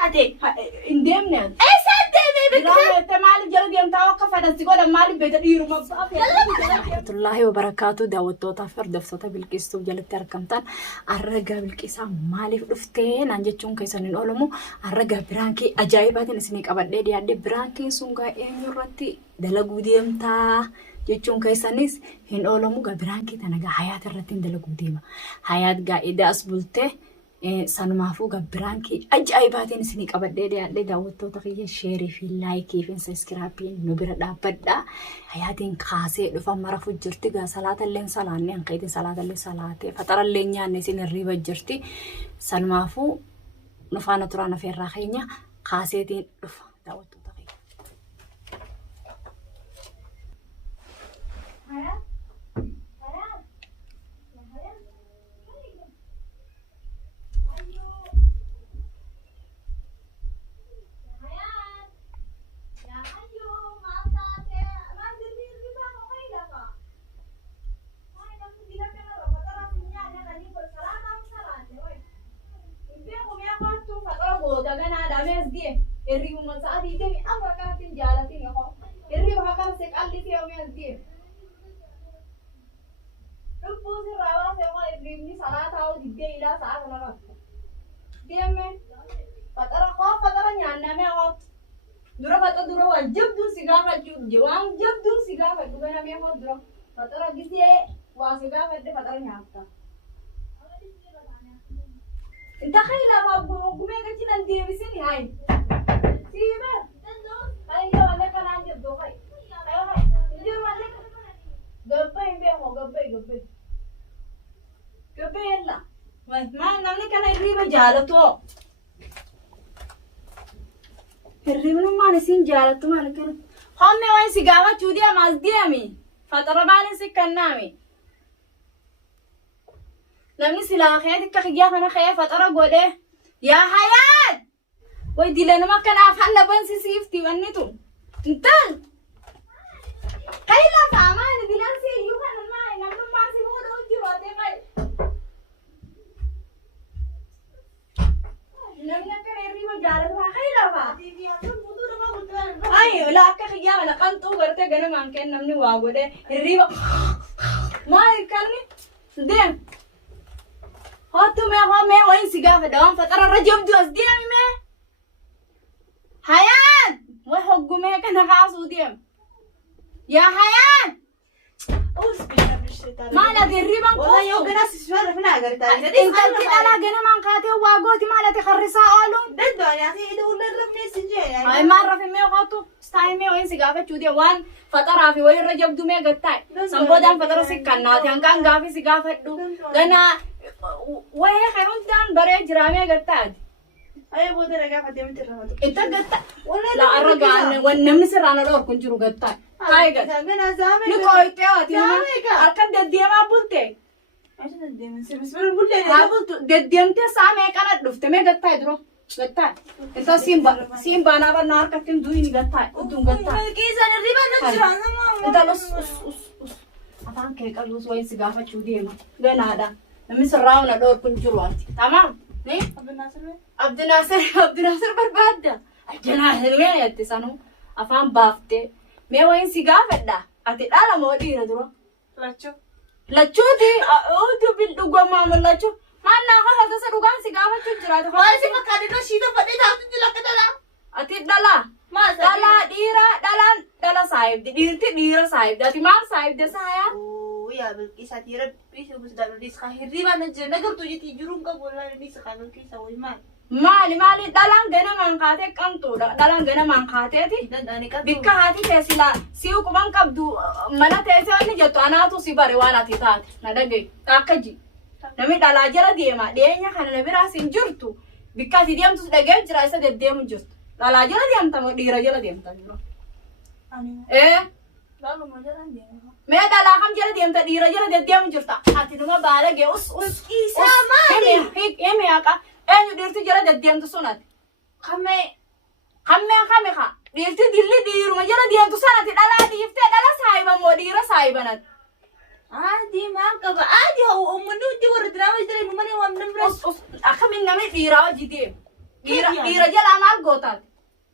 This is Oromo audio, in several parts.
أتي إندمنا. إيش هدي لا تمالي جلد يوم توقف أنا تقول مالي بيتديروا مبصاف. ورحمة الله وبركاته دعوتوتا فردفتوتا بالكيستو جلد تركمتان الرجال بالكيسا مالي فلفتين أنجتشون كيسانين أولمو الرجال برانكي أجايبات نسنيك أبدا دي عدي برانكي سونغا إنيورتي دلقو ديمتا jechuun keessanis hin oolamu gabiraankii tanaga hayaata irratti hin dalagu deema. Hayaat gaa'ida as bultee sanumaafuu gabiraankii ajaa'ibaatiin isinii qabadhee dhiyaadhee daawwattoota kiyya sheerii fi laayikii fi sabiskiraapiin nu bira dhaabbadha. Hayaatiin kaasee dhufa marafu jirti gaa salaatallee salaannee hanqeetiin salaatallee salaatee faxarallee nyaanne isin hirriiba jirti. Sanumaafuu nu faana turaan afeerraa keenya kaaseetiin dhufa daawwattoota. الريب مساعدي تبي أمر كانت جالتين يا خو الريب هكذا سكالي في يوم يزدي ربوز الرواس يا خو الريب ني صلاة أو دي إلى ساعة ولا ديمه فترة خو فترة نيانا مي خو درا فترة درا وجب دون سيجافة جوان جب دون سيجافة دوبنا مي خو درا فترة كيسي واسيجافة ده فترة نياتا انت خيلا فابو قومي كتير ندي بسني هاي سيبه هاي يا ولا كلام جدو هاي هاي يجور ولا قبي بيمو قبي يلا ما نمني كان الريبة جالتو الريبة ما نسين جالتو ما نكنا هم وين سيجارة جودي أمازدي أمي فترة بالي سكنامي نمني سلا خياتك كخيا أنا خيا فترة قوله يا حياة ويدي لنا ما كان عفنا بنسي سيفتي ونيتو انتل كيلا فامان دي لانسي يوها نماي نمنا ما سيبو دو جيروتي قاي نمنا كان يريبا جالت ما خيلا فا ايو لا كخيا ولا قنطو غرتي غنا مان كان نمني واغوده يريبا ما يكلني دين هاتو ما وين سيغا فدام فتره رجب دوس ديم ما حيان وحقومي كان خاصو ديم يا حيان اوس بينا بالشيطان ما لا دريبا والله يوم ناس سفر فينا غرتا انت تلا غنا مان قاتي واغوتي ما لا تخرسا اولو دد يا اخي دو لرمني سنجي هاي مره في مي غاتو ستاي مي وين سيغا فچودي وان فتره في وين رجب دومي غتاي سمبودان فتره سكناتي ان كان غافي سيغا فدو غنا وهي خيرون دان بري جرامي غتاي أيه بود رجع فديم ترى إنت قطع لا الرجال ونمني سرنا لور كنجرو قطع هاي قطع أنا زامي نكوي تياتي أكن دديم أبولتي عشان الديم بس بقول لي أبولت دديم تسامي كانت دفت مي قطع درو قطع إنت سيمبا أنا بنار كتيم دويني قطع ودوم قطع كيس أنا ريبا نشرا أنا إنت لص أفهم كيك ألوس وين سجافة شودي ما جنادا نمني سرنا لور كنجرو تمام ني عبد الناصر بربادة الجناح وين يتسانو أفهم بافتة ما وين سيجافة ده أتلا ما ودي ردرو لاتشو دي أو بالدوغ ما ملاتشو ما ناقة هذا سدوغان سيجافة تجرا ده هاي سما كادينو شيدا فدي تاو تجلا كدلا أتلا ما دلا دلا صاحب ديرة صاحب ده تمام صاحب ده سايا يا بالكيس هتيرة بيش بس ده بديس خيري ما نجنا نقدر تجي تجرون كبولا بديس خانم كيس هوي ما مالي دلان جنا مانكاتي كنتو دلان جنا مانكاتي تي بكا هاتي تسلا سيو كمان كبدو ملا تسلا نجتو أنا تو سيباري وانا تيتات ندقي تاكجي نمي دلا جرا ديما دينيا خنا نبي راسين جرتو بكا تديم تو دقي جرا إسا ديم جرت دلا جرا ديم تام ديرا جرا ديم تام إيه لا ما جرا ديم ما دلا هم جرا ديم تديرا جرا ديم جرتا هاتي نما بالك أس إيسا مالي هيك إيه أكا أنا ديرتي جرا ديم تسونات خمي خا ديرتي دللي ديرو ما جرا ديم تسونات دلا ديفتة دلا سايبا مو ديرا سايبانات عادي ما كبا عادي هو منو دي ورد راوي دري ماني وام نمرس أخ من نمي ديرا جديم Dhiira jalaa maal gootaati?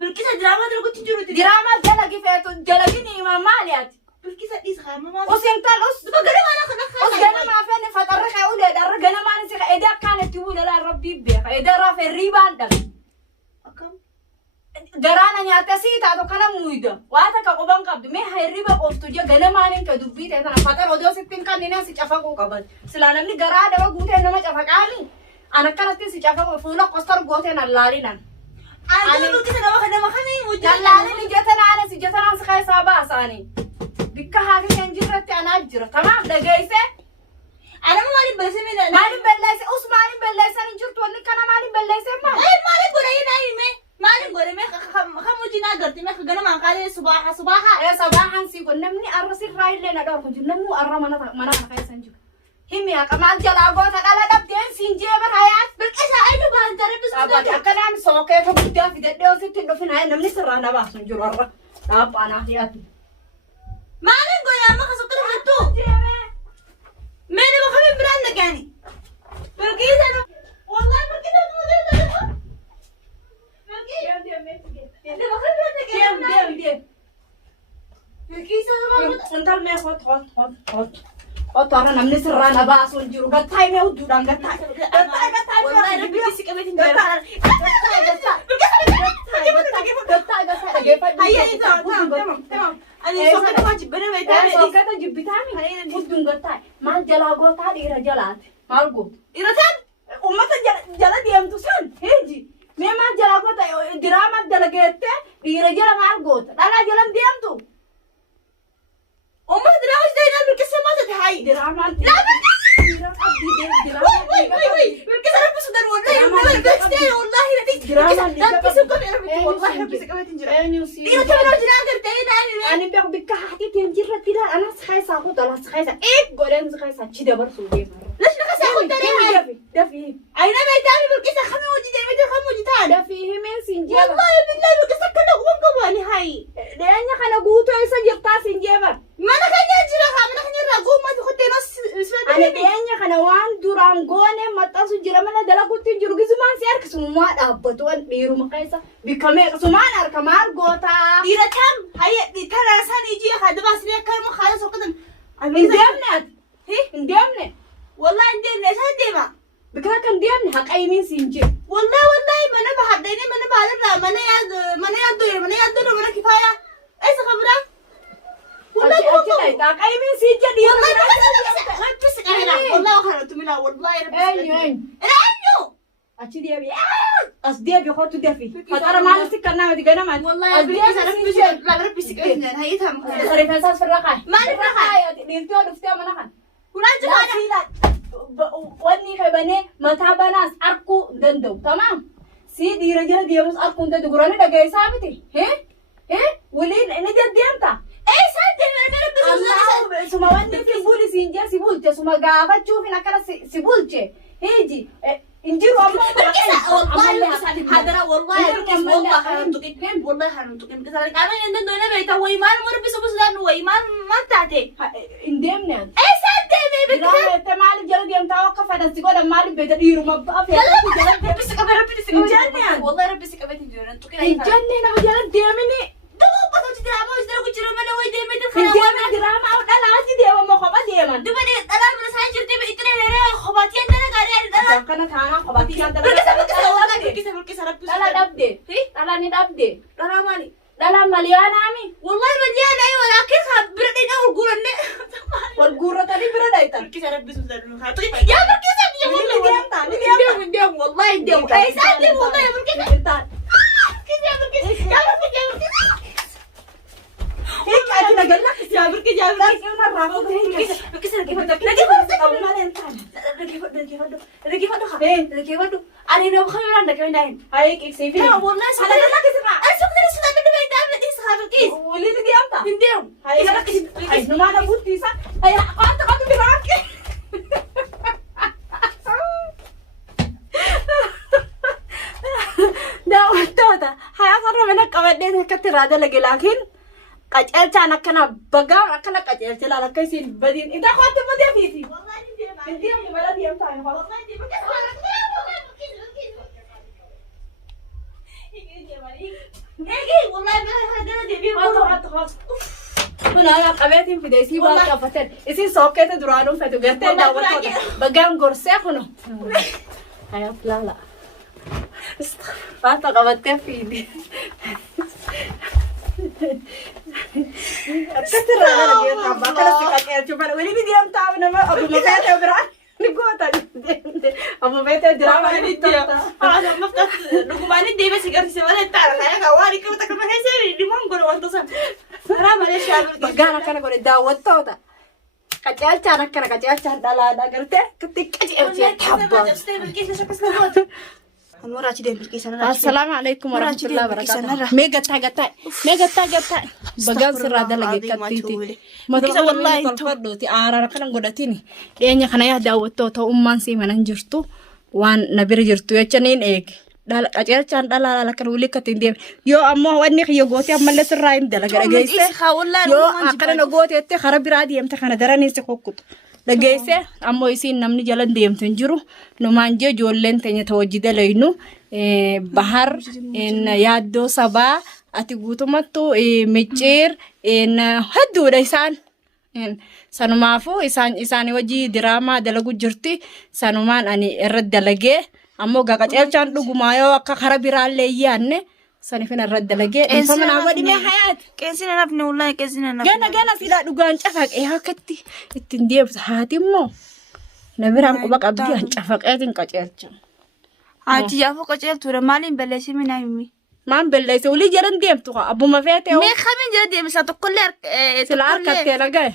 Bilqisa diraamaa dalgutti jiru. Diraamaa jala gifeetu jalagini hima maaliyaati? Bilqisa dhiisa haamamaa. Usintal Duba ganamaa kana us ganamaa fenne faxarra kee uleedharra ganamaan si eda akkaanatti uleedhaa rabbii beeka eda rafee riibaan dhabe. Akkam. Garaana nyaata sii taatu kana muyda waa takka quban qabdu mee hirriba qoftu je ganamaanin ka dubbii ta'e sana faxar odoo sittiin kanneen si cafaquu qaban silaa namni garaa daba guutee nama cafaqaani an akkanatti si cafaqu fuula qostar gooteen allaalinan. Ani bilqisa nama kamii mujjii. Dallaalin ijatana ana si jatana si keessaa baasaanii. Bikka haati kan jirratti anaa jira tamaaf dhageesse. Anama maaliin balleessee miidhaa? Maaliin balleesse us maaliin balleessan hin jirtu wanni kana maaliin balleesse maali? Maaliin godhee naa hime? Maaliin godhee mee kan hojii naa gartee mee ganamaan kaalee subaaha. Sabaahan si kun namni arra sirraa illee na dhorku jiru namni arra mana kana keessan jiru. Himi haqa maal jalaa goota dhala dhabdeen siin jeebar hayaat. Bilqisa ayi baan taree bisu. Abbaati akkanaan sookee ka guddaa fidadhee ositti dhufin haye namni sirraa na baasu hin jiru arra. Dhaabbaanaa dhiyaatu. Maaliin godhee amma kasukkan jirtu? Mee nama kamiin biraan dhagaani? Bilqisa nama. Wallahi bilqisa nama jedhu. Otara namni sirraa na baasu hin jiru gattaa himee hudduudhaan gattaa. Wallahi rabbi bisi qabeetiin jira. Sookata jibbitaami hudduun gattaa maal jalaa gootaa dhiira jalaati maal gootu. Dhiirataan ummata jala deemtu san heeji mee maal jalaa goota diraamaa dalageette dhiira jala maal goota dhalaa jalan deemtu. ummata diraamaa jidee bilqisa maal ta'e hayi. Diraamaan bilqisa rabbisu dar wallahi bilqisa wallahi rabbisu qabeetiin wallahi rabbisu qabeetiin jira. Dhiirataan hojii gartee naani. ani beeku bikka haati teen jirratti dha anas khaysaa ku talas khaysaa godeen khaysaa chi dabarsuu deemaa. Lash naqasa kun daree dafi ayna beektaani bilqisa kamii hojii deemee kamii hojii ta'a. dafi himeen siin jeeba. Wallahi billahi bilqisa kana quban qabu ani hayi. Dheenya kana guutuu isa jirtaa siin jeeba. Mana kanya jira mana kanya irraa guummatu kutteenos ani dheenya kana waan duraan goone maxxansu jira mana dalaguutti jiru gisumaan si harkisummaa dhaabbatu waan dhiiruma keessa bikka meeqsumaan harka maal gootaa. Dhiirataan hayi tara sanii ji'a haadabaa siree akka immoo haala sokkatan. hin deemne ati hin deemne Wallahi hin deemne isaan deema. bikka kan deemne haqa himiin siin jeeba. Wallahi mana bahadhanii mana bahalarraa mana yaaddoo mana kifaaya. Eessa kabira? Wallahi achi haqa himiin siin jedhi. rabbis qabela. Wallahi kana tumila wallahi rabbis. Eenyu? achi deebi as deebi hotu defi fatara maal si kannaa miti ganamaan. Wallahi rabbis qabela. Hayi tam. Rifeensaas firra kaay. Maal irra kaay? Dhiirtoo dhuftee mana kan. Kunaan jibaadha. wanni qabane mataa banaas arkuu danda'u tamaam si dhiira jala deemus arkuu danda'u gurani dhageessaa miti waliin ni deddeemta. Isaan deemee suma wanni si buli siin jee si bulche suma gaafachuufin akkana si bulche heeji injiru amma wallahi hadara wallahi hantuqin kisara qaama inda doona beeta way maan mur bisu busdan way maan taate indemne isaan deemee bikka maal jala deemta akka fadansi godha maal beeta dhiiruma baafee rabbi si qabe wallahi rabbi si qabe tijoran tuqina injanne nama jala deemini dubu qotochi dirama wajjira kuchira mana way deemee injanne dirama dhalaati deema mo kopha deeman duba de dhalaan mana saa jirti be ittine dheeree qobaati andana gaarii dhala kana taana qobaati kan bilkisa rabbi dhala dhabde dhala ni dhabde dhala maali dhala maliyaanaami wallahi maliyaana ay walakin khabira dina urguranne walguurratanii bira dhaytan bilkisa rabbi sun yaa bilkisa biyya wallahi deem wallahi deem ay saa wallahi bilkisa daawwattoota hayaasarra mana qabadhee akkatti irraa dalage laakiin qaceelchaan akkana bagaan akkana qaceelcha laala akka isiin badiin ita kootti badee fiiti. Indeemni mala deemtaa hin والله ما هذا دي خلاص أنا قبيت في ديسي باقي فتن إسي سوكت درانو فتو قرتين داوتو بقام قرصيخنو هيا لا فاتا قبت في دي كثر أنا جيت عم بكرة سكاكير شوف أنا ولي بدي أم تعمل ما أبو مفاتة برا نقوة أبو مفاتة دراما أنا مفتح نقوماني دي بس قرصي ولا تعرف أنا قواري كم تكلم هسه اللي ما نقول وانتصر حرام عليك شعب بقانا كنا قولي داوتو دا كجال كنا كجال كنا دلا دا قلت كتك كجال تحبط السلام عليكم ورحمة الله وبركاته ميجا تا بقال سر هذا لقيت كتيتي ما والله تفضلتي أنا كنا قدرتيني لأني خنا يهدا وتو أمان سي من جرتو وان نبي جرتو يجنين إيج دال أجل كان دال لكن ولي كتندي يو أمه ودني خيو قوتي أما لسه رايم دال جايسة يو أكلنا قوتي أنت خراب برادي أنت خنا دراني سكوكت لجيسة أمو يسين نمني جلن ديم تنجرو نمانجو جولن تني توجد لينو بحر إن يادو سبا أتقولوا ماتو ميجر إن هدو رئيسان إن سنمافو إسان وجي دراما دلقو جرتي سنمان أني الرد دلقي أمو قاعد كان لقمايو كخراب براليانه سنفنا الرد لقي إنسان عمودي ما حياة كيسنا نبني والله كيسنا نبني جانا سيدا دوغان شافك إيه كتي التنديب هاتي مو نبرام كوبك أبدي شافك إيه تنكتيرش عادي يافو كتير ترى مالين بلشي من أيمي ما بلشي ولي جرن ديم توها أبو ما فيته مي خمين جرن ديم ساتو كل سلار كتير جاي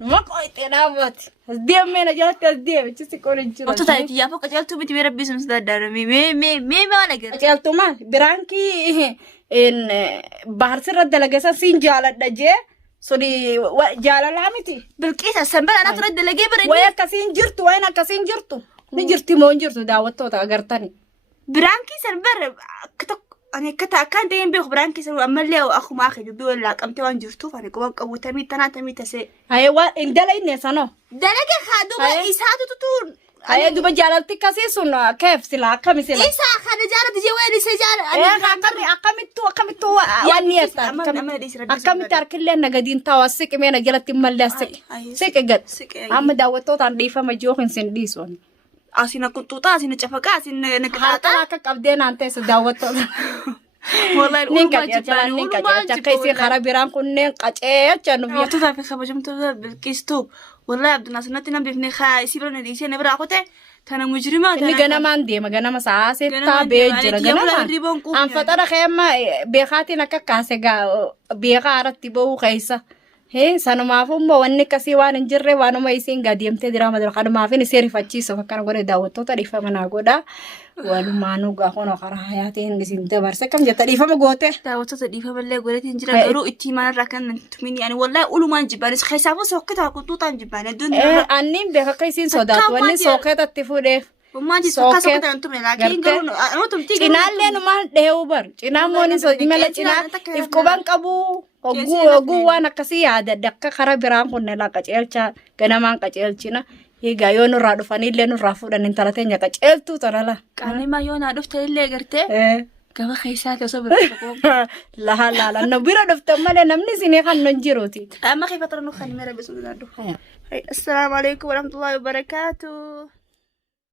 ما كويت نابت ديم من جالت ديم تشي كورنجرو أنتو تايتي يافو كتير تو بتي بيرب بيسمس دار مي ما أنا قلت كتير تو ما برانكي إن بحر سرد لقيسا سين جالت دجى سوري جالت لامتي بالكيس السنبل أنا ترد لقي برد ويا كاسين جرتو وين كاسين جرتو نجرتي مون جرتو دعوتو تاجرتني برانكي سنبر أنا كان دايم بيخ برانكي سنو أما اللي أخو ما أخي بيقول لك أمتى وان جرتو فأنا قوانك أبو تمي تسي أيوة إن دلائل نسانو دلائل خادو ما إساتو تطور أيه دوبا جالتي كاسيسون كيف سلا كم سلا إيسا خانة جالت جوالي سجال أيه أكمل واني أكمل تارك اللي أنا قاعدين تواسك مين جالتي ملاسك سك قد أما دعوتو تنديفا مجوخن سنديسون أسينا كنتوتا أسينا شفقة أسينا نكتاتا هذا كابدين أنت سدعوتو والله نينكا كيسي خرابيران كنين قاچه چانو بيا تو تعرف خبر جمتو بالكيستو والله عبد الناصر نتنا بيفني خا سيبرنا ديسي نبرا اخوته تانا مجرمه ni gana man de magana masase ta bejira gana an fatara khema bekhati nakakase ga bekharati bo khaisa he sanu mafumbo wanne kasi wan jirre wanu maisin gadiyamte dirama dal khadma fini seri fachi so fakana gore dawoto tarifa mana goda wanu manu ga khono khara hayatin gisinte barse kam jata difa magote dawoto tadifa balle gore tinjira garu ittiman rakan tumini yani wallahi uluman jibanis khaysafo sokata kututan jibane dun annim bekhakisin sodat wanne sokata tifude وما جي سوكا سوكا أنتم لكن قالوا أنتم تيجي إنال لنا ما دهوبر إنال موني سو إملا إنال إفكوبان كابو أبو وانا كسي هذا دكا خراب رام كنا لا كجيلشا كنا ما كجيلشنا هي جايون رادو فاني لين رافو دان انتراتين يا كجيلتو ترالا كاني ما يونا دفت اللي قرته كما خيسات وصبر لا نبيرا دفت ماله نمني سيني خان نجيروتي أما خيفتر نخاني مرة بسم الله السلام عليكم ورحمة الله وبركاته